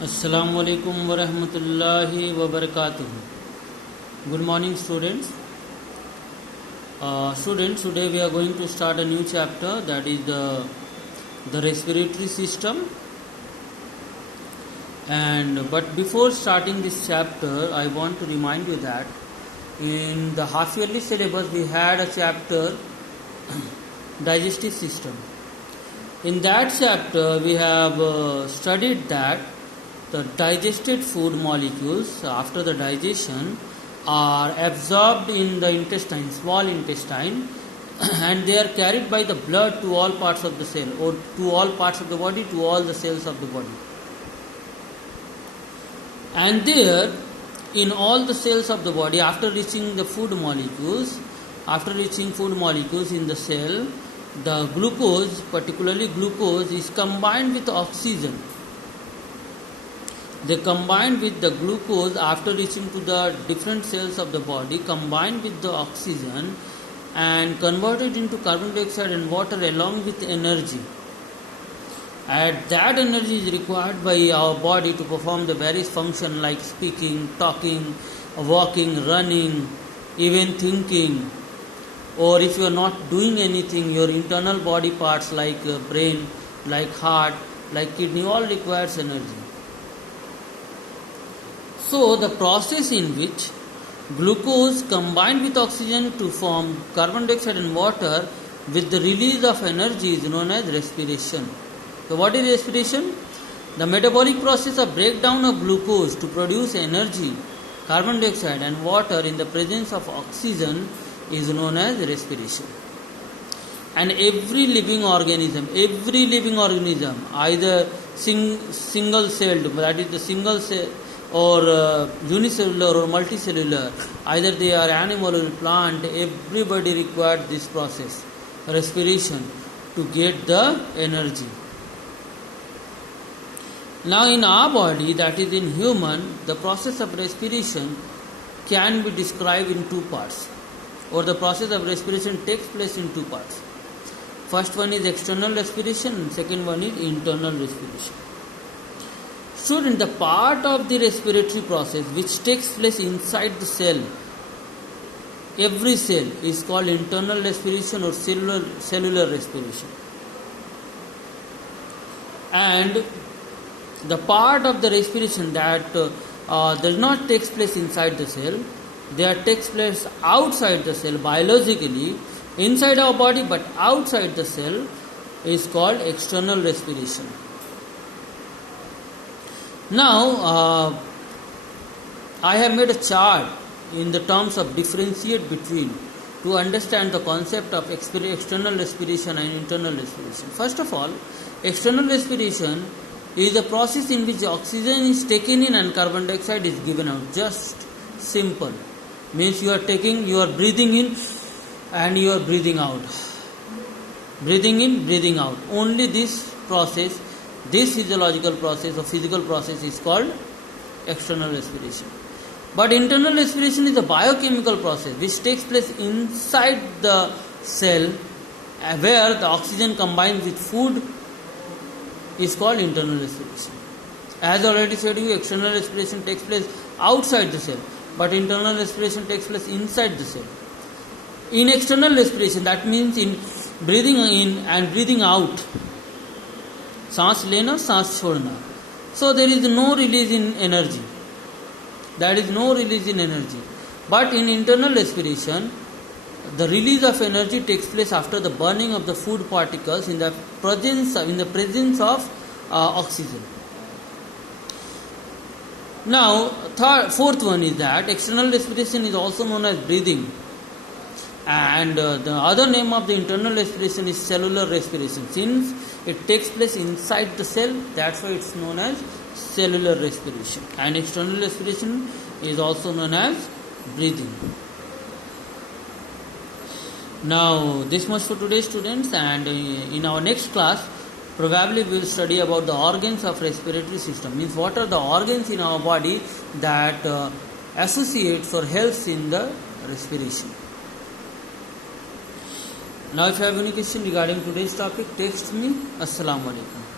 Assalamualaikum warahmatullahi wabarakatuh. Good morning, students. Today we are going to start a new chapter, that is the respiratory system. But before starting this chapter, I want to remind you that in the half yearly syllabus we had a chapter digestive system. In that chapter we have studied that the digested food molecules after the digestion are absorbed in the intestine, small intestine, and they are carried by the blood to all parts of the cell, or to all parts of the body, to all the cells of the body. And there, in all the cells of the body, after reaching food molecules in the cell, the glucose, particularly glucose, is combined with oxygen. They combine with the glucose after reaching to the different cells of the body, combined with the oxygen and converted into carbon dioxide and water along with energy. And that energy is required by our body to perform the various functions like speaking, talking, walking, running, even thinking. Or if you are not doing anything, your internal body parts like brain, like heart, like kidney, all requires energy. So the process in which glucose combined with oxygen to form carbon dioxide and water with the release of energy is known as respiration. So what is respiration? The metabolic process of breakdown of glucose to produce energy, carbon dioxide and water in the presence of oxygen is known as respiration. And every living organism, either single celled, that is the single cell, or unicellular or multicellular, either they are animal or plant, everybody requires this process, respiration, to get the energy. Now in our body, that is in human, the process of respiration can be described in two parts, or the process of respiration takes place in two parts. First one is external respiration and second one is internal respiration. Student, the part of the respiratory process which takes place inside the cell, every cell, is called internal respiration or cellular respiration. And the part of the respiration that does not take place inside the cell, that takes place outside the cell biologically, inside our body but outside the cell, is called external respiration. Now, I have made a chart in the terms of differentiate between to understand the concept of external respiration and internal respiration. First of all, external respiration is a process in which oxygen is taken in and carbon dioxide is given out. Just simple. Means you are breathing in and you are breathing out. Breathing in, breathing out. Only this process, this physiological process or physical process is called external respiration. But internal respiration is a biochemical process which takes place inside the cell, where the oxygen combines with food is called internal respiration. As I already said to you, external respiration takes place outside the cell, but internal respiration takes place inside the cell. In external respiration, that means in breathing in and breathing out, सांस लेना सांस छोड़ना, so there is no release in energy, but in internal respiration the release of energy takes place after the burning of the food particles in the presence of oxygen. Now fourth one is that external respiration is also known as breathing, and the other name of the internal respiration is cellular respiration. Since it takes place inside the cell, that's why it's known as cellular respiration. And external respiration is also known as breathing. Now this much for today, students, and in our next class probably we will study about the organs of respiratory system. Means what are the organs in our body that associates or helps in the respiration. Now if you have any question regarding today's topic, text me. Assalamu alaikum.